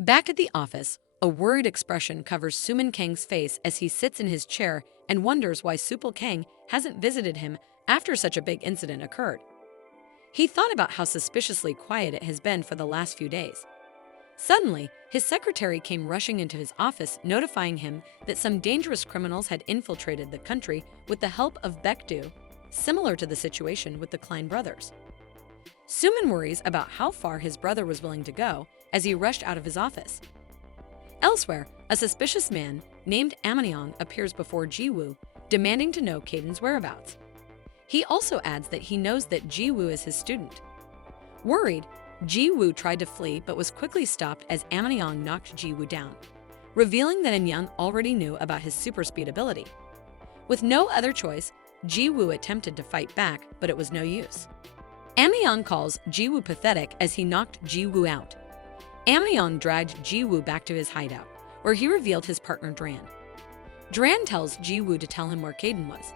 Back at the office, a worried expression covers Suman Kang's face as he sits in his chair and wonders why Supal Kang hasn't visited him after such a big incident occurred. He thought about how suspiciously quiet it has been for the last few days. Suddenly, his secretary came rushing into his office, notifying him that some dangerous criminals had infiltrated the country with the help of Baekdu, similar to the situation with the Klein brothers. Suman worries about how far his brother was willing to go as he rushed out of his office. Elsewhere, a suspicious man named Amanyong appears before Jiwoo, demanding to know Kayden's whereabouts. He also adds that he knows that Jiwoo is his student. Worried, Jiwoo tried to flee but was quickly stopped as Amanyong knocked Jiwoo down, revealing that Amanyong already knew about his super speed ability. With no other choice, Jiwoo attempted to fight back, but it was no use. Amanyong calls Jiwoo pathetic as he knocked Jiwoo out. Amanyong dragged Jiwoo back to his hideout, where he revealed his partner Dran. Dran tells Jiwoo to tell him where Kayden was.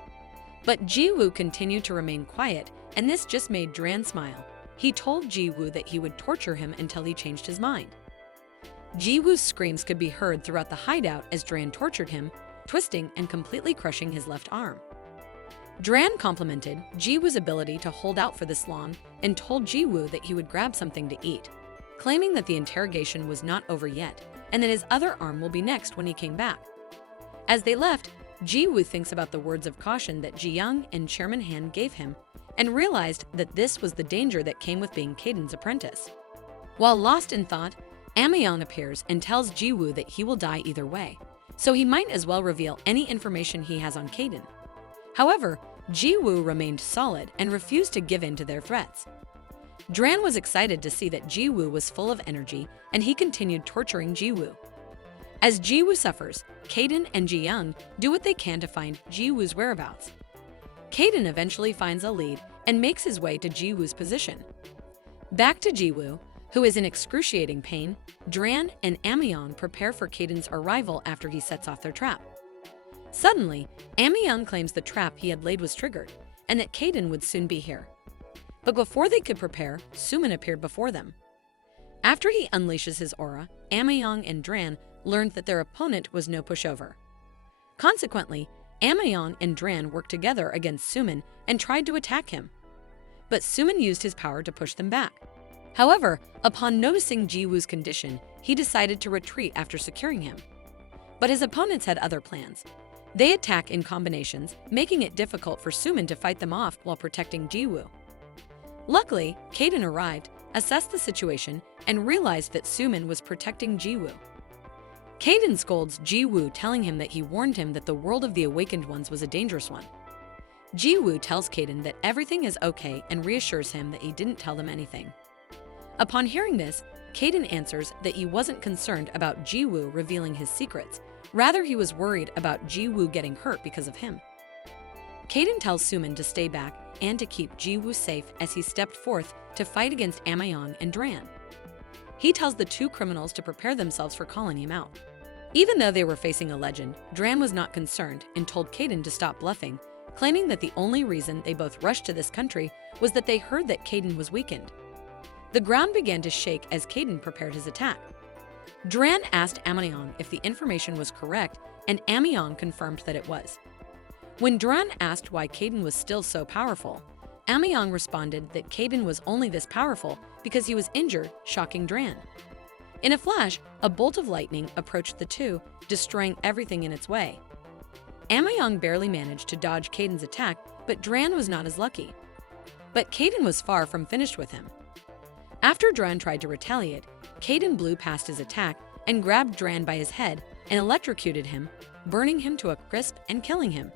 But Jiwoo continued to remain quiet, and this just made Dran smile. He told Jiwoo that he would torture him until he changed his mind. Jiwoo's screams could be heard throughout the hideout as Dran tortured him, twisting and completely crushing his left arm. Dran complimented Jiwoo's ability to hold out for this long and told Jiwoo that he would grab something to eat, claiming that the interrogation was not over yet and that his other arm will be next when he came back. As they left, Jiwoo thinks about the words of caution that Ji-young and Chairman Han gave him and realized that this was the danger that came with being Kayden's apprentice. While lost in thought, Amanyong appears and tells Jiwoo that he will die either way, so he might as well reveal any information he has on Kayden. However, Jiwoo remained solid and refused to give in to their threats. Dran was excited to see that Jiwoo was full of energy, and he continued torturing Jiwoo. As Jiwoo suffers, Kayden and Ji-young do what they can to find Jiwoo's whereabouts. Kayden eventually finds a lead and makes his way to Jiwoo's position. Back to Jiwoo, who is in excruciating pain, Dran and Amanyong prepare for Kayden's arrival after he sets off their trap. Suddenly, Amanyong claims the trap he had laid was triggered, and that Kayden would soon be here. But before they could prepare, Suman appeared before them. After he unleashes his aura, Amanyong and Dran learned that their opponent was no pushover. Consequently, Amanyong and Dran worked together against Suman and tried to attack him. But Suman used his power to push them back. However, upon noticing Jiwoo's condition, he decided to retreat after securing him. But his opponents had other plans. They attack in combinations, making it difficult for Suman to fight them off while protecting Jiwoo. Luckily, Kayden arrived, assessed the situation, and realized that Suman was protecting Jiwoo. Kayden scolds Jiwoo, telling him that he warned him that the world of the awakened ones was a dangerous one. Jiwoo tells Kayden that everything is okay and reassures him that he didn't tell them anything. Upon hearing this, Kayden answers that he wasn't concerned about Jiwoo revealing his secrets, rather he was worried about Jiwoo getting hurt because of him. Kayden tells Suman to stay back and to keep Jiwoo safe as he stepped forth to fight against Amanyong and Dran. He tells the two criminals to prepare themselves for calling him out. Even though they were facing a legend, Dran was not concerned and told Kayden to stop bluffing, claiming that the only reason they both rushed to this country was that they heard that Kayden was weakened. The ground began to shake as Kayden prepared his attack. Dran asked Amanyong if the information was correct, and Amanyong confirmed that it was. When Dran asked why Kayden was still so powerful, Amanyong responded that Kayden was only this powerful because he was injured, shocking Dran. In a flash, a bolt of lightning approached the two, destroying everything in its way. Amanyong barely managed to dodge Kayden's attack, but Dran was not as lucky. But Kayden was far from finished with him. After Dran tried to retaliate, Kayden blew past his attack and grabbed Dran by his head and electrocuted him, burning him to a crisp and killing him.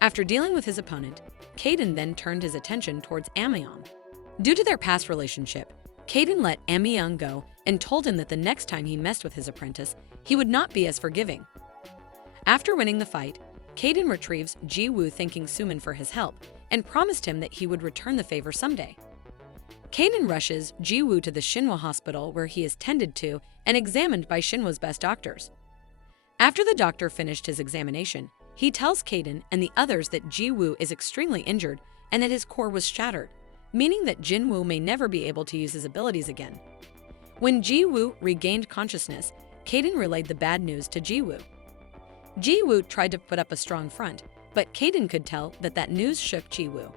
After dealing with his opponent, Kayden then turned his attention towards Amanyong. Due to their past relationship, Kayden let Amanyong go and told him that the next time he messed with his apprentice, he would not be as forgiving. After winning the fight, Kayden retrieves Jiwoo, thanking Suman for his help and promised him that he would return the favor someday. Kayden rushes Jiwoo to the Shinhwa hospital where he is tended to and examined by Shinhwa's best doctors. After the doctor finished his examination, he tells Kayden and the others that Jiwoo is extremely injured and that his core was shattered, meaning that Jinwoo may never be able to use his abilities again. When Jiwoo regained consciousness, Kayden relayed the bad news to Jiwoo. Jiwoo tried to put up a strong front, but Kayden could tell that news shook Jiwoo.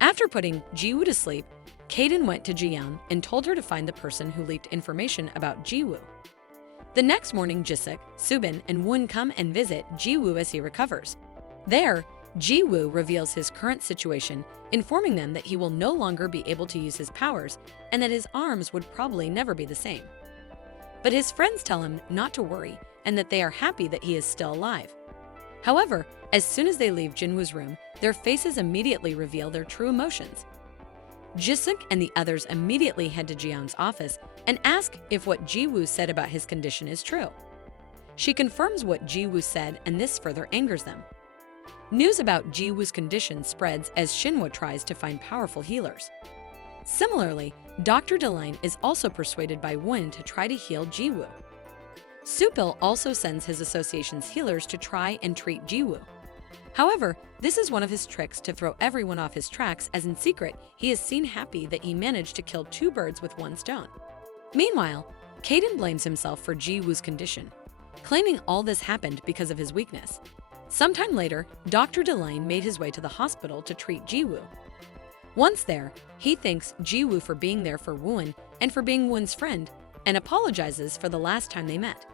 After putting Jiwoo to sleep, Kayden went to Jiyoung and told her to find the person who leaked information about Jiwoo. The next morning, Jisuk, Subin, and Woon come and visit Jiwoo as he recovers. There, Jiwoo reveals his current situation, informing them that he will no longer be able to use his powers and that his arms would probably never be the same. But his friends tell him not to worry and that they are happy that he is still alive. However, as soon as they leave Jinwoo's room, their faces immediately reveal their true emotions. Jisuk and the others immediately head to Jiyoung's office and ask if what Jiwoo said about his condition is true. She confirms what Jiwoo said, and this further angers them. News about Jiwoo's condition spreads as Shinhwa tries to find powerful healers. Similarly, Dr. Delaine is also persuaded by Woon to try to heal Jiwoo. Supil also sends his association's healers to try and treat Jiwoo. However, this is one of his tricks to throw everyone off his tracks, as in secret, he is seen happy that he managed to kill 2 birds with 1 stone. Meanwhile, Kayden blames himself for Jiwoo's condition, claiming all this happened because of his weakness. Sometime later, Dr. Delaine made his way to the hospital to treat Jiwoo. Once there, he thanks Jiwoo for being there for Woon and for being Woon's friend, and apologizes for the last time they met.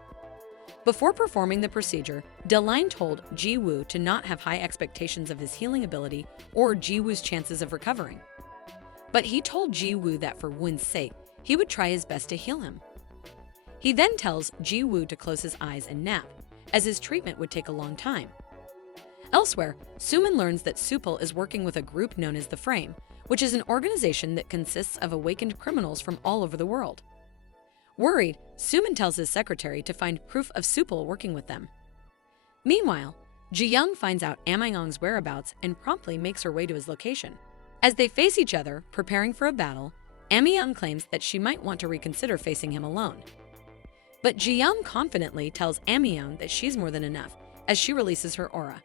Before performing the procedure, Delaine told Jiwoo to not have high expectations of his healing ability or Jiwoo's chances of recovering. But he told Jiwoo that for Woon's sake, he would try his best to heal him. He then tells Jiwoo to close his eyes and nap, as his treatment would take a long time. Elsewhere, Sumin learns that Supil is working with a group known as The Frame, which is an organization that consists of awakened criminals from all over the world. Worried, Sumin tells his secretary to find proof of Supil working with them. Meanwhile, Jiyoung finds out Amyong's whereabouts and promptly makes her way to his location. As they face each other, preparing for a battle, Amyong claims that she might want to reconsider facing him alone. But Jiyoung confidently tells Amyong that she's more than enough, as she releases her aura.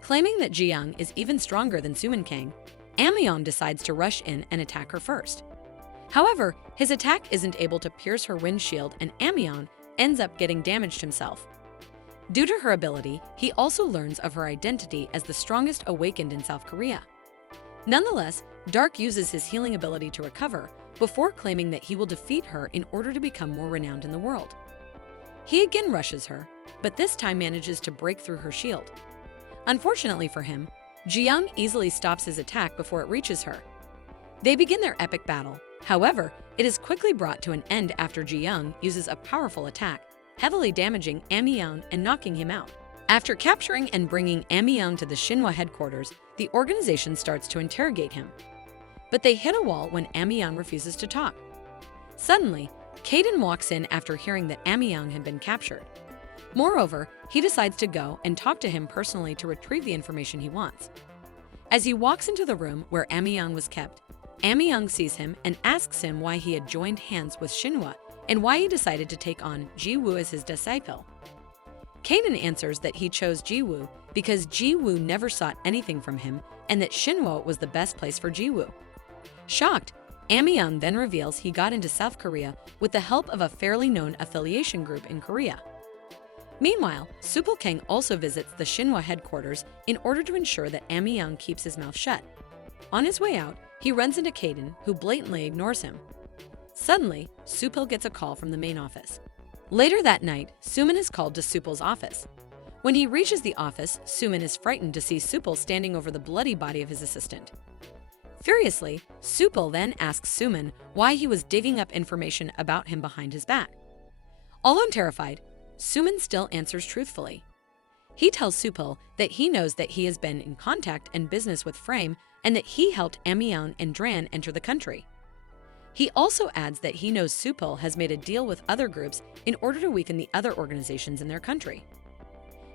Claiming that Jiyoung is even stronger than Sumin Kang, Amyong decides to rush in and attack her first. However, his attack isn't able to pierce her windshield, and Amyong ends up getting damaged himself. Due to her ability, he also learns of her identity as the strongest awakened in South Korea. Nonetheless, Dark uses his healing ability to recover, before claiming that he will defeat her in order to become more renowned in the world. He again rushes her, but this time manages to break through her shield. Unfortunately for him, Jiyoung easily stops his attack before it reaches her. They begin their epic battle. However, it is quickly brought to an end after Jiyoung uses a powerful attack, heavily damaging Amyong and knocking him out. After capturing and bringing Amyong to the Shinhwa headquarters, the organization starts to interrogate him. But they hit a wall when Amyong refuses to talk. Suddenly, Kayden walks in after hearing that Amyong had been captured. Moreover, he decides to go and talk to him personally to retrieve the information he wants. As he walks into the room where Amyong was kept, Amyong sees him and asks him why he had joined hands with Shinhwa and why he decided to take on Jiwoo as his disciple. Kayden answers that he chose Jiwoo because Jiwoo never sought anything from him and that Shinhwa was the best place for Jiwoo. Shocked, Amyong then reveals he got into South Korea with the help of a fairly known affiliation group in Korea. Meanwhile, Supil Kang also visits the Shinhwa headquarters in order to ensure that Amyong keeps his mouth shut. On his way out, he runs into Kayden, who blatantly ignores him. Suddenly, Supil gets a call from the main office. Later that night, Sumin is called to Supil's office. When he reaches the office, Sumin is frightened to see Supil standing over the bloody body of his assistant. Furiously, Supil then asks Sumin why he was digging up information about him behind his back. Although terrified, Sumin still answers truthfully. He tells Supil that he knows that he has been in contact and business with Frame and that he helped Amyong and Dran enter the country. He also adds that he knows Supil has made a deal with other groups in order to weaken the other organizations in their country.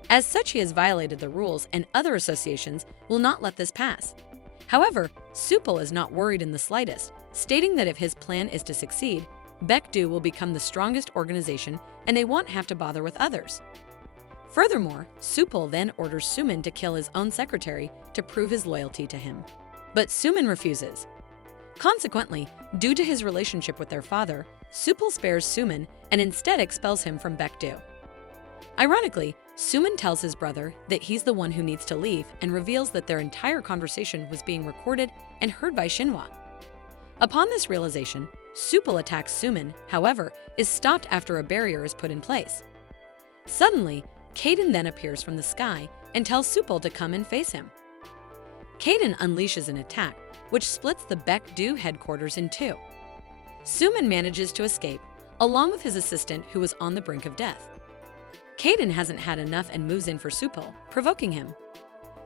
As such, he has violated the rules and other associations will not let this pass. However, Supil is not worried in the slightest, stating that if his plan is to succeed, Baekdu will become the strongest organization and they won't have to bother with others. Furthermore, Supil then orders Sumin to kill his own secretary to prove his loyalty to him. But Sumin refuses. Consequently, due to his relationship with their father, Supal spares Suman and instead expels him from Baekdu. Ironically, Suman tells his brother that he's the one who needs to leave and reveals that their entire conversation was being recorded and heard by Shinhwa. Upon this realization, Supal attacks Suman, however, is stopped after a barrier is put in place. Suddenly, Kayden then appears from the sky and tells Supal to come and face him. Kayden unleashes an attack, which splits the Baekdu headquarters in two. Suman manages to escape, along with his assistant who was on the brink of death. Kayden hasn't had enough and moves in for Supal, provoking him.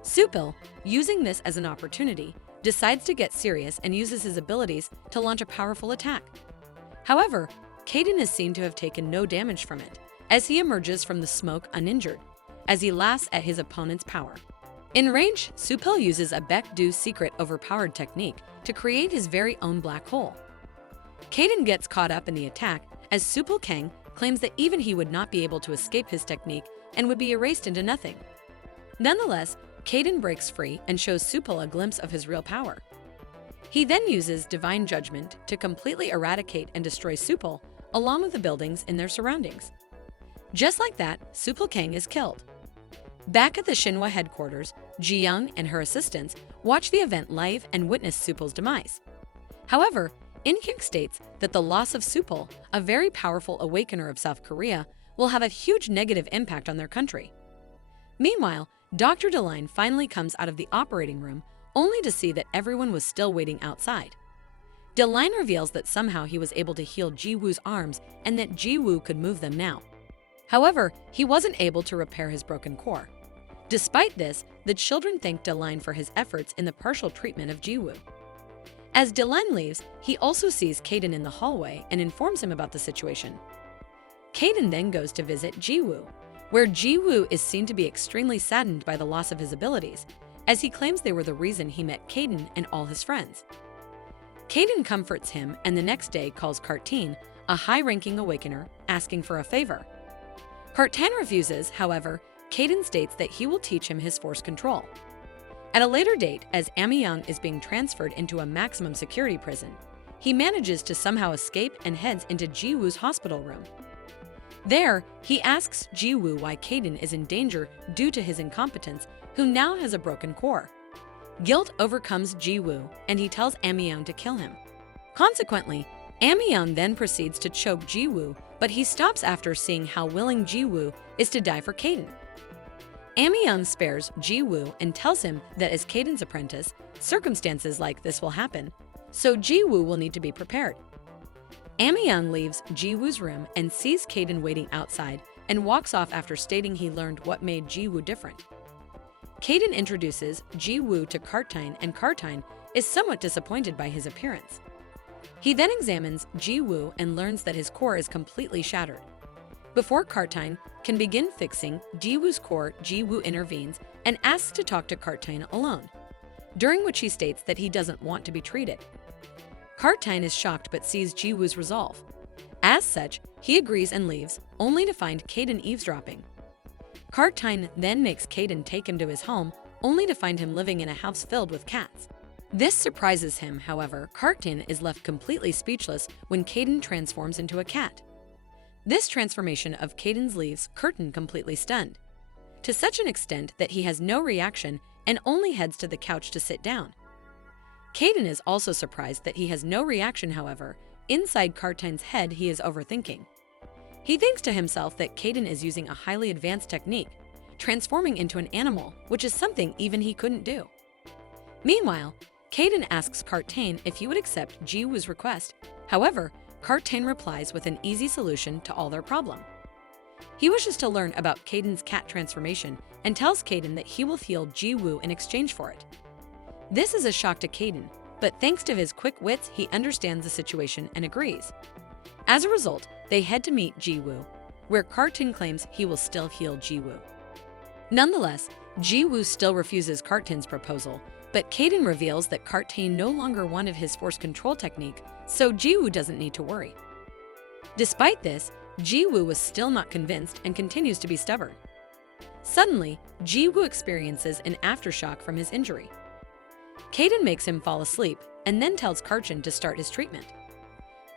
Supal, using this as an opportunity, decides to get serious and uses his abilities to launch a powerful attack. However, Kayden is seen to have taken no damage from it, as he emerges from the smoke uninjured, as he laughs at his opponent's power. In range, Supal uses a Baekdu secret overpowered technique to create his very own black hole. Kayden gets caught up in the attack as Supal Kang claims that even he would not be able to escape his technique and would be erased into nothing. Nonetheless, Kayden breaks free and shows Supal a glimpse of his real power. He then uses Divine Judgment to completely eradicate and destroy Supal, along with the buildings in their surroundings. Just like that, Supal Kang is killed. Back at the Shinhwa headquarters, Ji-young and her assistants watch the event live and witness Supal's demise. However, In-kyung states that the loss of Supal, a very powerful Awakener of South Korea, will have a huge negative impact on their country. Meanwhile, Dr. Deline finally comes out of the operating room, only to see that everyone was still waiting outside. Deline reveals that somehow he was able to heal Jiwoo's arms and that Jiwoo could move them now. However, he wasn't able to repair his broken core. Despite this, the children thank Deline for his efforts in the partial treatment of Jiwoo. As Deline leaves, he also sees Kayden in the hallway and informs him about the situation. Kayden then goes to visit Jiwoo, where Jiwoo is seen to be extremely saddened by the loss of his abilities, as he claims they were the reason he met Kayden and all his friends. Kayden comforts him and the next day calls Karteen, a high-ranking Awakener, asking for a favor. Karteen refuses, however, Kayden states that he will teach him his force control. At a later date, as Amyang is being transferred into a maximum security prison, he manages to somehow escape and heads into Jiwoo's hospital room. There, he asks Jiwoo why Kayden is in danger due to his incompetence, who now has a broken core. Guilt overcomes Jiwoo, and he tells Amyang to kill him. Consequently, Amyang then proceeds to choke Jiwoo, but he stops after seeing how willing Jiwoo is to die for Kayden. Amyang spares Jiwoo and tells him that as Kayden's apprentice, circumstances like this will happen, so Jiwoo will need to be prepared. Amyang leaves Jiwoo's room and sees Kayden waiting outside and walks off after stating he learned what made Jiwoo different. Kayden introduces Jiwoo to Karteen, and Karteen is somewhat disappointed by his appearance. He then examines Jiwoo and learns that his core is completely shattered. Before Karteen can begin fixing Jiwoo's core, Jiwoo intervenes and asks to talk to Karteen alone, during which he states that he doesn't want to be treated. Karteen is shocked but sees Jiwoo's resolve. As such, he agrees and leaves, only to find Kayden eavesdropping. Karteen then makes Kayden take him to his home, only to find him living in a house filled with cats. This surprises him, however. Karteen is left completely speechless when Kayden transforms into a cat. This transformation of Kayden's leaves Karteen completely stunned, to such an extent that he has no reaction and only heads to the couch to sit down. Kayden is also surprised that he has no reaction, however. Inside Karteen's head, he is overthinking. He thinks to himself that Kayden is using a highly advanced technique, transforming into an animal, which is something even he couldn't do. Meanwhile, Kayden asks Karteen if he would accept Jiwoo's request. However, Karteen replies with an easy solution to all their problem. He wishes to learn about Kayden's cat transformation and tells Kayden that he will heal Jiwoo in exchange for it. This is a shock to Kayden, but thanks to his quick wits, he understands the situation and agrees. As a result, they head to meet Jiwoo, where Karteen claims he will still heal Jiwoo. Nonetheless, Jiwoo still refuses Karteen's proposal, but Kayden reveals that Karteen no longer wanted his force control technique, so Jiwoo doesn't need to worry. Despite this, Jiwoo was still not convinced and continues to be stubborn. Suddenly, Jiwoo experiences an aftershock from his injury. Kayden makes him fall asleep and then tells Karteen to start his treatment.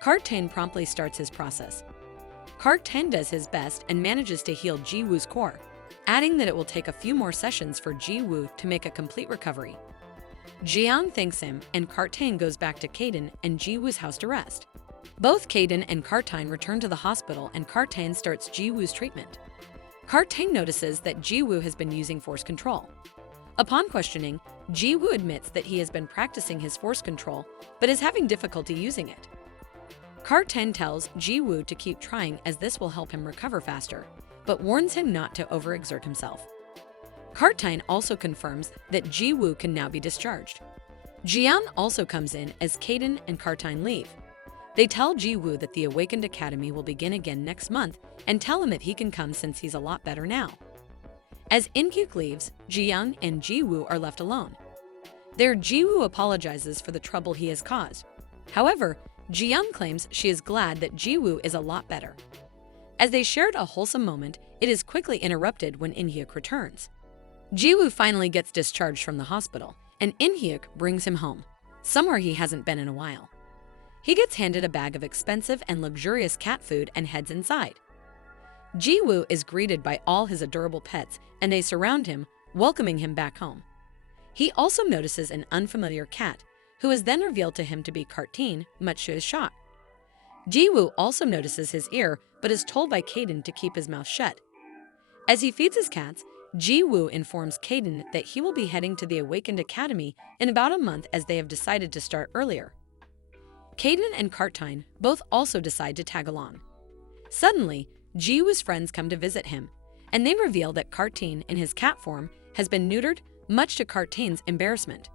Kaiden promptly starts his process. Kaiden does his best and manages to heal Jiwoo's core, adding that it will take a few more sessions for Jiwoo to make a complete recovery. Jiang thanks him, and Kaiden goes back to Kayden and Jiwoo's house to rest. Both Kayden and Kaiden return to the hospital, and Kaiden starts Jiwoo's treatment. Kaiden notices that Jiwoo has been using force control. Upon questioning, Jiwoo admits that he has been practicing his force control but is having difficulty using it. Kaiden tells Jiwoo to keep trying as this will help him recover faster, but warns him not to overexert himself. Kaiden also confirms that Jiwoo can now be discharged. Jiang also comes in as Kayden and Kaiden leave. They tell Jiwoo that the Awakened Academy will begin again next month and tell him that he can come since he's a lot better now. As Inkyuk leaves, Jiang and Jiwoo are left alone. There, Jiwoo apologizes for the trouble he has caused. However, Jiang claims she is glad that Jiwoo is a lot better. As they shared a wholesome moment, it is quickly interrupted when Inhyuk returns. Jiwoo finally gets discharged from the hospital, and Inhyuk brings him home, somewhere he hasn't been in a while. He gets handed a bag of expensive and luxurious cat food and heads inside. Jiwoo is greeted by all his adorable pets, and they surround him, welcoming him back home. He also notices an unfamiliar cat, who is then revealed to him to be Kaiden, much to his shock. Jiwoo also notices his ear, but is told by Kayden to keep his mouth shut. As he feeds his cats, Jiwoo informs Kayden that he will be heading to the Awakened Academy in about a month as they have decided to start earlier. Kayden and Kaiden both also decide to tag along. Suddenly, Jiwoo's friends come to visit him, and they reveal that Kaiden in his cat form has been neutered, much to Kaiden's embarrassment.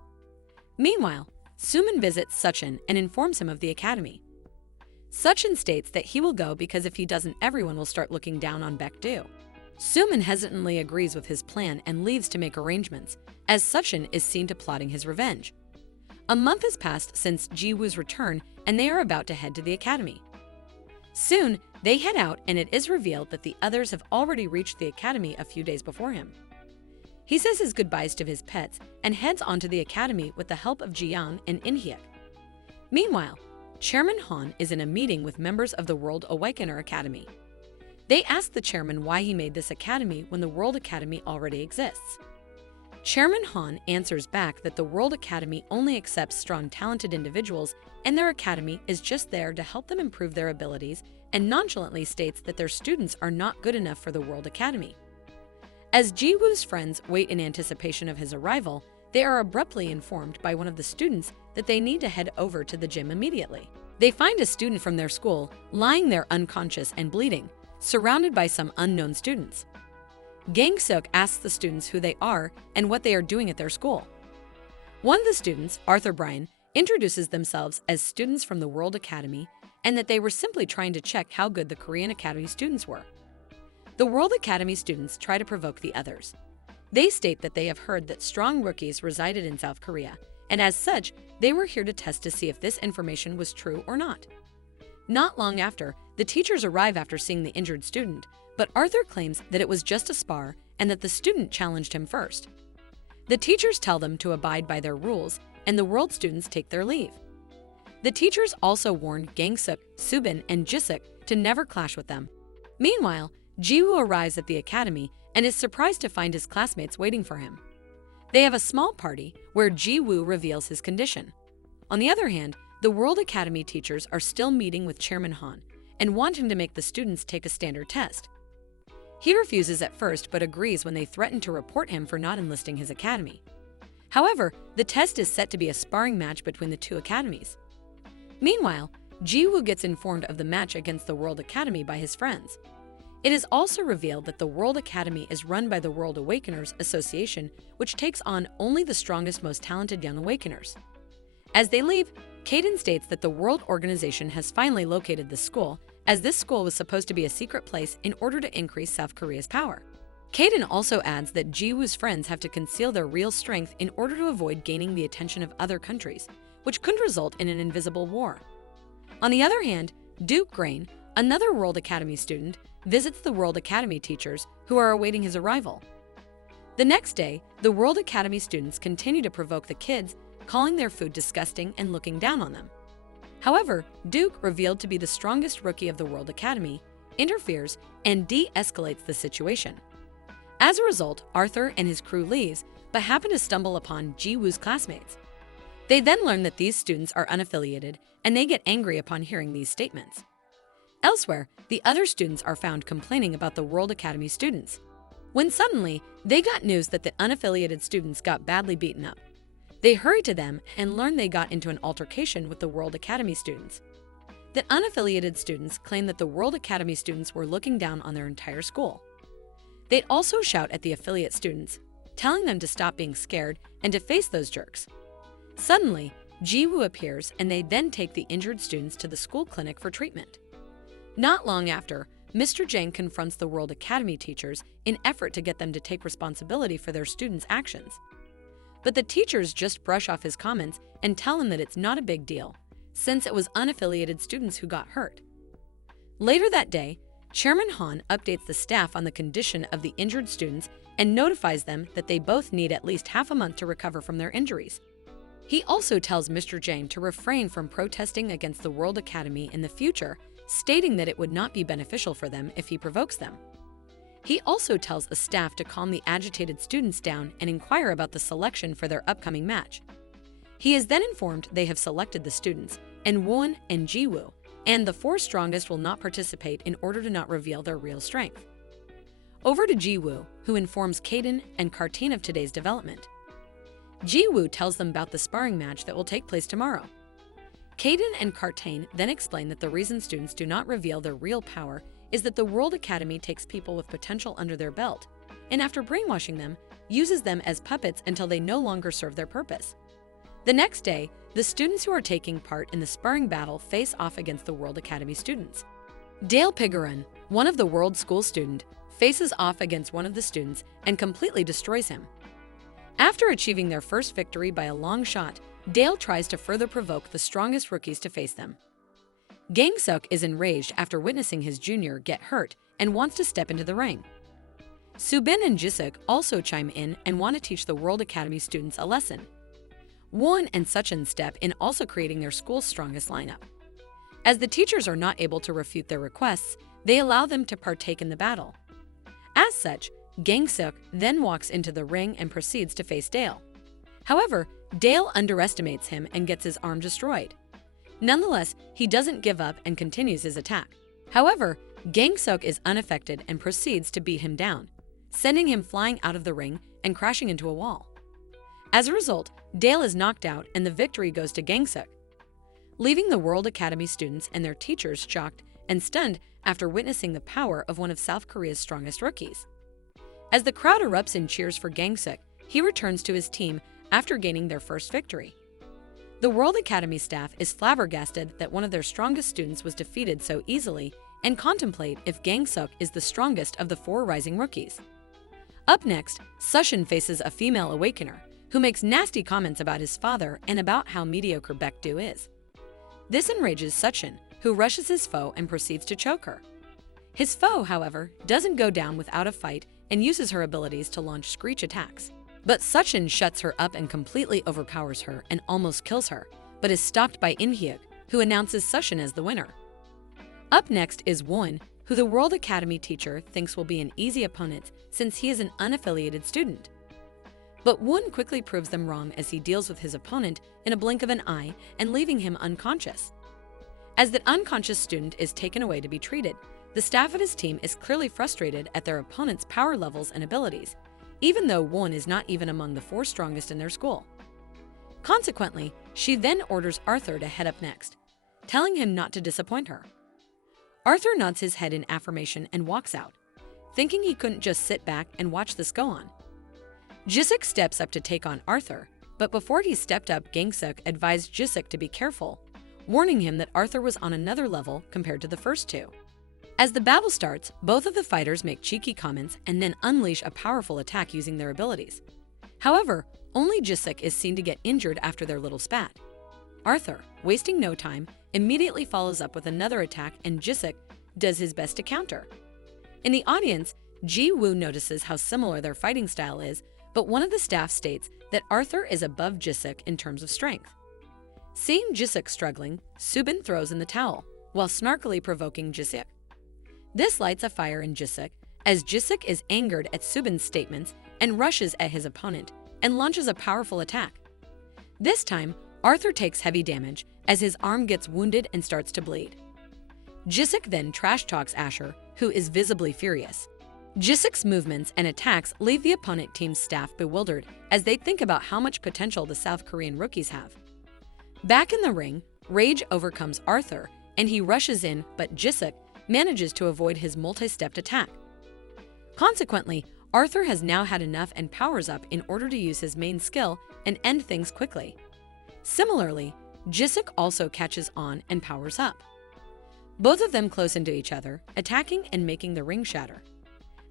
Meanwhile, Sumin visits Suchin and informs him of the academy. Suchin states that he will go because if he doesn't, everyone will start looking down on Baekdu. Sumin hesitantly agrees with his plan and leaves to make arrangements, as Suchin is seen to plotting his revenge. A month has passed since Jiwoo's return, and they are about to head to the academy. Soon, they head out, and it is revealed that the others have already reached the academy a few days before him. He says his goodbyes to his pets and heads on to the academy with the help of Jiang and Inhyuk. Meanwhile, Chairman Han is in a meeting with members of the World Awakener Academy. They ask the chairman why he made this academy when the World Academy already exists. Chairman Han answers back that the World Academy only accepts strong, talented individuals, and their academy is just there to help them improve their abilities, and nonchalantly states that their students are not good enough for the World Academy. As Jiwoo's friends wait in anticipation of his arrival, they are abruptly informed by one of the students that they need to head over to the gym immediately. They find a student from their school lying there unconscious and bleeding, surrounded by some unknown students. Gang-suk asks the students who they are and what they are doing at their school. One of the students, Arthur Bryan, introduces themselves as students from the World Academy and that they were simply trying to check how good the Korean Academy students were. The World Academy students try to provoke the others. They state that they have heard that strong rookies resided in South Korea, and as such, they were here to test to see if this information was true or not. Not long after, the teachers arrive after seeing the injured student, but Arthur claims that it was just a spar and that the student challenged him first. The teachers tell them to abide by their rules, and the world students take their leave. The teachers also warned Gang-suk, Subin, and Jisuk to never clash with them. Meanwhile, Jiwoo arrives at the academy and is surprised to find his classmates waiting for him. They have a small party where Jiwoo reveals his condition. On the other hand, the World Academy teachers are still meeting with Chairman Han and want him to make the students take a standard test. He refuses at first but agrees when they threaten to report him for not enlisting his academy. However, the test is set to be a sparring match between the two academies. Meanwhile, Jiwoo gets informed of the match against the World Academy by his friends. It is also revealed that the World Academy is run by the World Awakeners Association, which takes on only the strongest, most talented young awakeners. As they leave, Kayden states that the World Organization has finally located the school, as this school was supposed to be a secret place in order to increase South Korea's power. Kayden also adds that Jiwoo's friends have to conceal their real strength in order to avoid gaining the attention of other countries, which could result in an invisible war. On the other hand, Duke Grain, another World Academy student, visits the World Academy teachers who are awaiting his arrival. The next day, the World Academy students continue to provoke the kids, calling their food disgusting and looking down on them. However, Duke, revealed to be the strongest rookie of the World Academy, interferes and de-escalates the situation. As a result, Arthur and his crew leaves, but happen to stumble upon Jiwoo's classmates. They then learn that these students are unaffiliated, and they get angry upon hearing these statements. Elsewhere, the other students are found complaining about the World Academy students, when suddenly they got news that the unaffiliated students got badly beaten up. They hurry to them and learn they got into an altercation with the World Academy students. The unaffiliated students claim that the World Academy students were looking down on their entire school. They'd also shout at the affiliate students, telling them to stop being scared and to face those jerks. Suddenly, Jiwoo appears, and they then take the injured students to the school clinic for treatment. Not long after, Mr. Jang confronts the World Academy teachers in effort to get them to take responsibility for their students' actions. But the teachers just brush off his comments and tell him that it's not a big deal, since it was unaffiliated students who got hurt. Later that day, Chairman Han updates the staff on the condition of the injured students and notifies them that they both need at least half a month to recover from their injuries. He also tells Mr. Jang to refrain from protesting against the World Academy in the future, stating that it would not be beneficial for them if he provokes them. He also tells the staff to calm the agitated students down and inquire about the selection for their upcoming match. He is then informed they have selected the students, and Won and Jiwoo, and the four strongest will not participate in order to not reveal their real strength. Over to Jiwoo, who informs Kayden and Kaiden of today's development. Jiwoo tells them about the sparring match that will take place tomorrow. Kayden and Kaiden then explain that the reason students do not reveal their real power is that the World Academy takes people with potential under their belt, and after brainwashing them, uses them as puppets until they no longer serve their purpose. The next day, the students who are taking part in the sparring battle face off against the World Academy students. Dale Pigaran, one of the World School student, faces off against one of the students and completely destroys him. After achieving their first victory by a long shot, Dale tries to further provoke the strongest rookies to face them. Gangsuk is enraged after witnessing his junior get hurt and wants to step into the ring. Subin and Jisuk also chime in and want to teach the World Academy students a lesson. Won and Suchin step in, also creating their school's strongest lineup. As the teachers are not able to refute their requests, they allow them to partake in the battle. As such, Gangsuk then walks into the ring and proceeds to face Dale. However, Dale underestimates him and gets his arm destroyed. Nonetheless, he doesn't give up and continues his attack. However, Gangsuk is unaffected and proceeds to beat him down, sending him flying out of the ring and crashing into a wall. As a result, Dale is knocked out and the victory goes to Gangsuk, leaving the World Academy students and their teachers shocked and stunned after witnessing the power of one of South Korea's strongest rookies. As the crowd erupts in cheers for Gangsuk, he returns to his team after gaining their first victory. The World Academy staff is flabbergasted that one of their strongest students was defeated so easily and contemplate if Gangsuk is the strongest of the four rising rookies. Up next, Suchin faces a female Awakener, who makes nasty comments about his father and about how mediocre Baekdu is. This enrages Suchin, who rushes his foe and proceeds to choke her. His foe, however, doesn't go down without a fight and uses her abilities to launch screech attacks. But Suchin shuts her up and completely overpowers her and almost kills her, but is stopped by In-hyuk, who announces Suchin as the winner. Up next is Won, who the World Academy teacher thinks will be an easy opponent since he is an unaffiliated student. But Won quickly proves them wrong as he deals with his opponent in a blink of an eye and leaving him unconscious. As the unconscious student is taken away to be treated, the staff of his team is clearly frustrated at their opponent's power levels and abilities, even though Won is not even among the four strongest in their school. Consequently, she then orders Arthur to head up next, telling him not to disappoint her. Arthur nods his head in affirmation and walks out, thinking he couldn't just sit back and watch this go on. Jisuk steps up to take on Arthur, but before he stepped up, Gangsuk advised Jisuk to be careful, warning him that Arthur was on another level compared to the first two. As the battle starts, both of the fighters make cheeky comments and then unleash a powerful attack using their abilities. However, only Jisuk is seen to get injured after their little spat. Arthur, wasting no time, immediately follows up with another attack and Jisuk does his best to counter. In the audience, Jiwoo notices how similar their fighting style is, but one of the staff states that Arthur is above Jisuk in terms of strength. Seeing Jisuk struggling, Subin throws in the towel, while snarkily provoking Jisuk. This lights a fire in Jisuk, as Jisuk is angered at Subin's statements and rushes at his opponent and launches a powerful attack. This time, Arthur takes heavy damage as his arm gets wounded and starts to bleed. Jisuk then trash talks Asher, who is visibly furious. Jisuk's movements and attacks leave the opponent team's staff bewildered as they think about how much potential the South Korean rookies have. Back in the ring, rage overcomes Arthur and he rushes in, but Jisuk manages to avoid his multi-stepped attack. Consequently, Arthur has now had enough and powers up in order to use his main skill and end things quickly. Similarly, Jisuk also catches on and powers up. Both of them close into each other, attacking and making the ring shatter.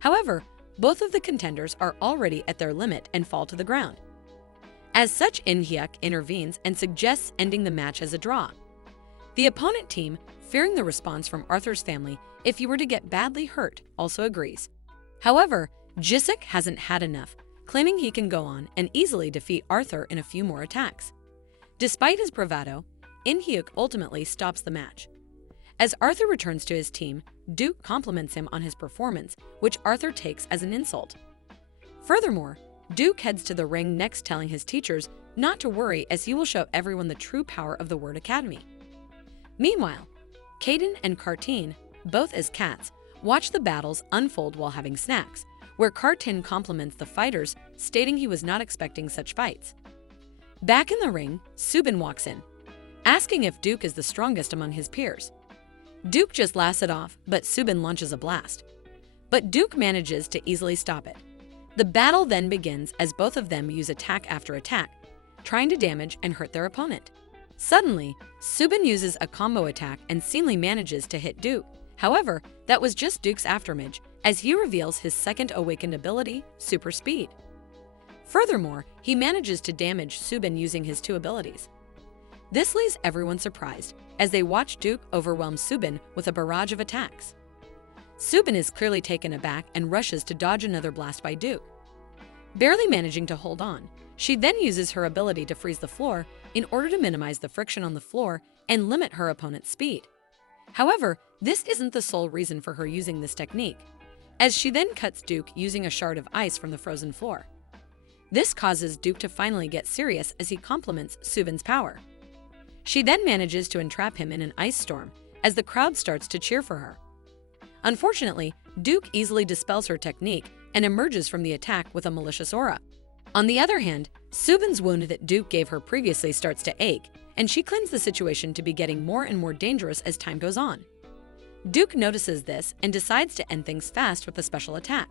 However, both of the contenders are already at their limit and fall to the ground. As such, In-hyuk intervenes and suggests ending the match as a draw. The opponent team, fearing the response from Arthur's family if he were to get badly hurt, also agrees. However, Jisuk hasn't had enough, claiming he can go on and easily defeat Arthur in a few more attacks. Despite his bravado, In-hyuk ultimately stops the match. As Arthur returns to his team, Duke compliments him on his performance, which Arthur takes as an insult. Furthermore, Duke heads to the ring next, telling his teachers not to worry as he will show everyone the true power of the Word Academy. Meanwhile, Kayden and Kartin, both as cats, watch the battles unfold while having snacks, where Kartin compliments the fighters, stating he was not expecting such fights. Back in the ring, Subin walks in, asking if Duke is the strongest among his peers. Duke just laughs it off, but Subin launches a blast. But Duke manages to easily stop it. The battle then begins as both of them use attack after attack, trying to damage and hurt their opponent. Suddenly, Subin uses a combo attack and seemingly manages to hit Duke. However, that was just Duke's afterimage, as he reveals his second awakened ability, Super Speed. Furthermore, he manages to damage Subin using his two abilities. This leaves everyone surprised, as they watch Duke overwhelm Subin with a barrage of attacks. Subin is clearly taken aback and rushes to dodge another blast by Duke. Barely managing to hold on, she then uses her ability to freeze the floor in order to minimize the friction on the floor and limit her opponent's speed. However, this isn't the sole reason for her using this technique, as she then cuts Duke using a shard of ice from the frozen floor. This causes Duke to finally get serious as he compliments Subin's power. She then manages to entrap him in an ice storm as the crowd starts to cheer for her. Unfortunately, Duke easily dispels her technique and emerges from the attack with a malicious aura. On the other hand, Subin's wound that Duke gave her previously starts to ache, and she claims the situation to be getting more and more dangerous as time goes on. Duke notices this and decides to end things fast with a special attack.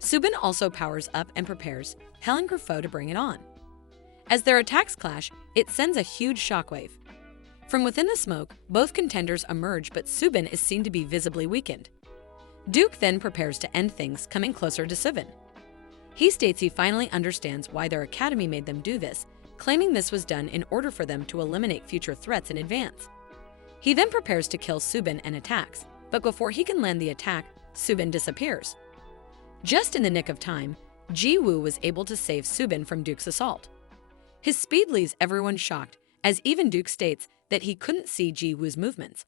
Subin also powers up and prepares, telling her foe to bring it on. As their attacks clash, it sends a huge shockwave. From within the smoke, both contenders emerge, but Subin is seen to be visibly weakened. Duke then prepares to end things, coming closer to Subin. He states he finally understands why their academy made them do this, claiming this was done in order for them to eliminate future threats in advance. He then prepares to kill Subin and attacks, but before he can land the attack, Subin disappears. Just in the nick of time, Jiwoo was able to save Subin from Duke's assault. His speed leaves everyone shocked, as even Duke states that he couldn't see Jiwoo's movements.